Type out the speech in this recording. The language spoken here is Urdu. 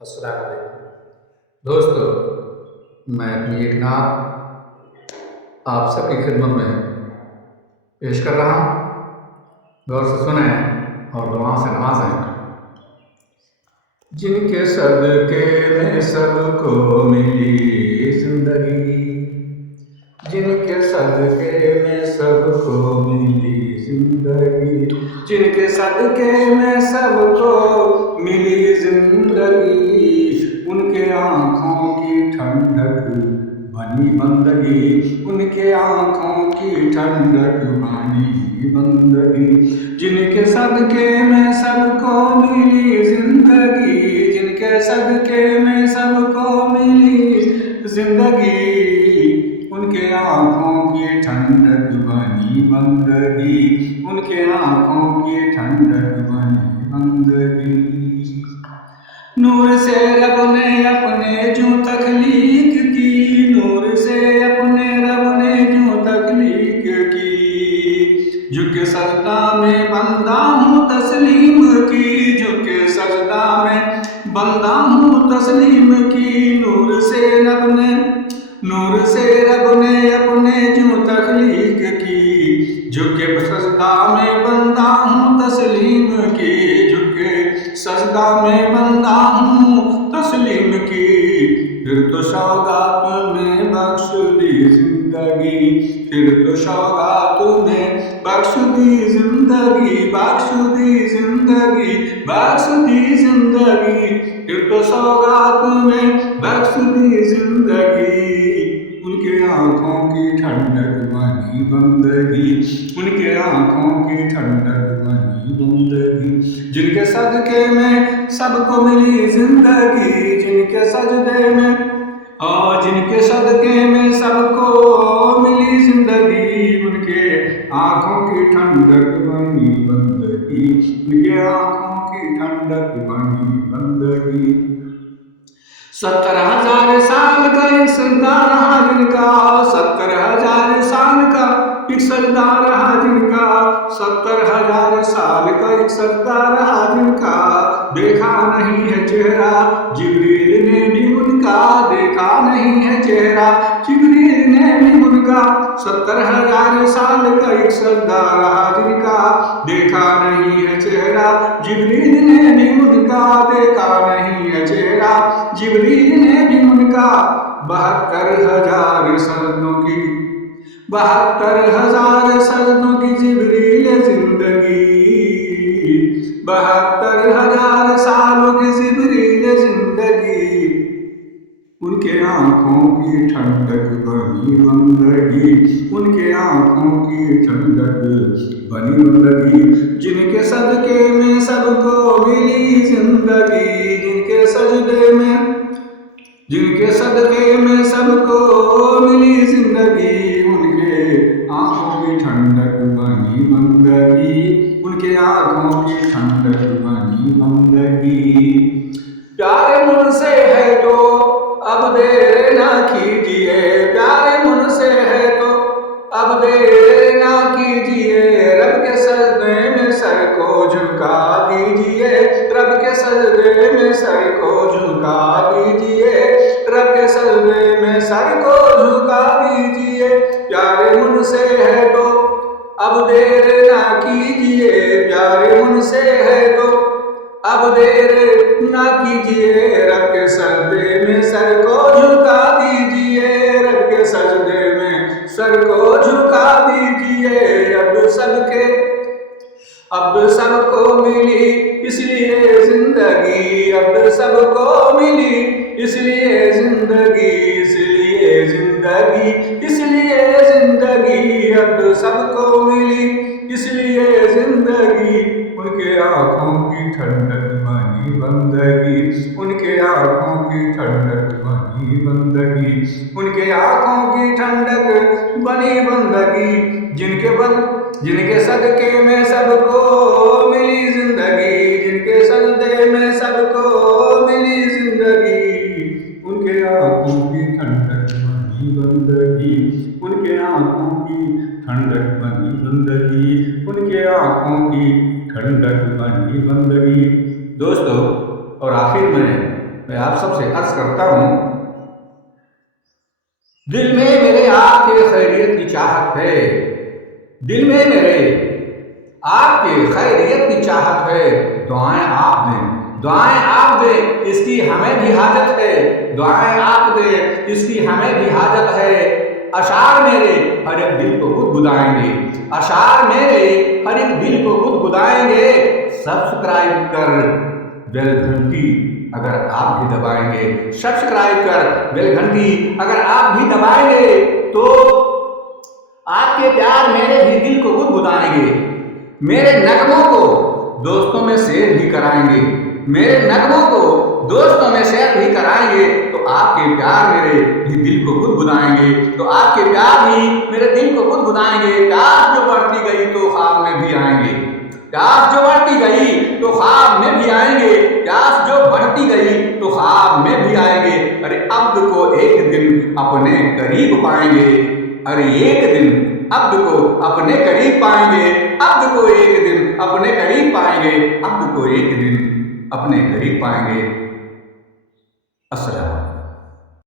السلام علیکم دوستو، میں اپنی ایک نعت آپ سب کی خدمت میں پیش کر رہا ہوں۔ غور سے سنیں اور دعا سے نوازیں۔ جن کے صدقے میں سب کو ملی زندگی، جن کے صدقے میں سب کو ملی زندگی، جن کے صدقے میں سب کو ملی زندگی، ان کے آنکھوں کی ٹھنڈک بنی بندگی، ان کے آنکھوں کی ٹھنڈک بنی بندگی، جن کے صدقے میں سب کو ملی زندگی، جن کے صدقے میں سب کو ملی زندگی، ان کے آنکھوں کی ٹھنڈک بنی بندگی، ان کے آنکھوں کی ٹھنڈک بنی بندگی۔ نور سے رب نے اپنے جو تخلیق کی، نور سے اپنے رب نے جو تخلیق کی، جھک سجدہ میں بندہ ہوں تسلیم کی، جھک سجدہ میں بندہ ہوں تسلیم کی، نور سے رب نے اپنے جو تخلیق کی، جھک سجدہ میں بندہ ہوں تسلیم کی، جھک سجدہ میں بندہ ہوں تسلیم کی، پھر تو سوغات میں بخش دی زندگی، پھر تو سوغات میں بخش دی زندگی، بخش دی زندگی، بخش دی زندگی، پھر تو سوغات میں بخش دی زندگی، ان کے آنکھوں کی ٹھنڈک بنی بندگی، ان کے آنکھوں کی ٹھنڈک بنی بندگی، جن کے صدقے میں سب کو ملی زندگی، جن کے سجدے میں جن کے صدقے میں سب کو ملی زندگی، ان کے آنکھوں کی ٹھنڈک بنی بندگی، ان کے آنکھوں کی ٹھنڈک بنی بندگی۔ 70,000 سال کا ایک سردار رہا جن کا، 70,000 سال کا ایک سردار رہا جن کا، 70,000 سال کا ایک سردار رہا جن کا، دیکھا نہیں ہے چہرہ جبریل نے بھی ان کا، دیکھا نہیں ہے چہرہ جبریل نے بھی ان کا، 70,000 سال کا ایک سردار رہا جن کا، دیکھا نہیں ہے چہرہ جبریل نے بھی ان کا، دیکھا نہیں ہے چہرہ جبریل نے بھی ان کا، 72,000 سردوں کی 72,000 سردوں کی جبریل زندگی، 72,000 سالوں کی جبریل زندگی، ان کے آنکھوں کی ٹھنڈک بنی بندگی، ان کے آنکھوں کی ٹھنڈک بنی بندگی، جن کے صدقے میں سب کو ملی زندگی، جن کے صدقے میں سب کو ملی زندگی، ان کے آنکھوں کی ٹھنڈک بنی بندگی، ان کے آنکھوں کی ٹھنڈک بنی بندگی۔ پیارے مجھ سے ہے تو اب دیر نہ کیجیے، پیارے مجھ سے ہے تو اب دیر نہ کیجیے، رب کے سجدے میں سر کو جھکا دیجیے، رب کے سجدے میں سر کو جھکا دیجیے، رب کے سجدے میں سر کو جھکا دیجیے، پیارے مجھ سے ہے تو اب دیر نہ کیجیے، پیارے مجھ سے ہے تو اب دیر نہ کیجیے، رب کے سجدے میں سر کو جھکا دیجیے، رب کے سجدے میں سر کو جھکا دیجیے، اب سب کو ملی اس لیے زندگی، اب سب کو ملی اس لیے زندگی، اس لیے زندگی، اس لیے زندگی، اب سب کو ملی اس لیے زندگی، ان کے آنکھوں کی ٹھنڈک بنی بندگی، ان کے آنکھوں کی ٹھنڈک بنی بندگی، ان کے آنکھوں کی ٹھنڈک بنی بندگی، جن کے صدقے میں سب کو ملی زندگی، جن کے صدقے میں سب کو ملی زندگی، ان کے آنکھوں کی ٹھنڈک بنی بندگی، ان کے آنکھوں کی ٹھنڈک بنی بندگی، ان کے آنکھوں کی ٹھنڈک بنی بندگی۔ دوستو، اور آخر میں میں آپ سب سے عرض کرتا ہوں، دل میں میرے آپ کے خیریت کی چاہت ہے، دل میں میرے آپ کے خیریت کی چاہت ہے، دعائیں آپ دیں، دعائیں آپ دیں، اس کی ہمیں بھی حاجت ہے، دعائیں آپ دیں، اس کی ہمیں بھی حاجت ہے۔ اشعار میرے ہر ایک دل کو گدگدائیں گے، اشعار میرے ہر ایک دل کو گدگدائیں گے۔ سبسکرائب کر بیل گھنٹی اگر آپ بھی دبائیں گے، سبسکرائب کر بیل گھنٹی اگر آپ بھی دبائیں گے تو آپ کے پیار میرے بھی دل کو گدگدائیں گے، میرے نغموں کو دوستوں میں شیئر بھی کرائیں گے، میرے نغموں کو دوستوں میں شیئر بھی کرائیں گے تو آپ کے پیار میرے بھی دل کو گدگدائیں گے، تو آپ کے پیار بھی میرے دل کو گدگدائیں گے۔ پیاس جو بڑھتی گئی تو خواب میں بھی آئیں گے، پیاس جو بڑھتی گئی تو خواب میں بھی آئیں گے، پیاس جو بڑھتی گئی تو خواب میں بھی آئیں گے۔ ارے عبد کو ایک دن اپنے قریب پائیں گے، ارے ایک دن عبد کو اپنے قریب پائیں گے، عبد کو ایک دن اپنے قریب پائیں گے، عبد کو ایک دن اپنے قریب پائیں گے۔ السلام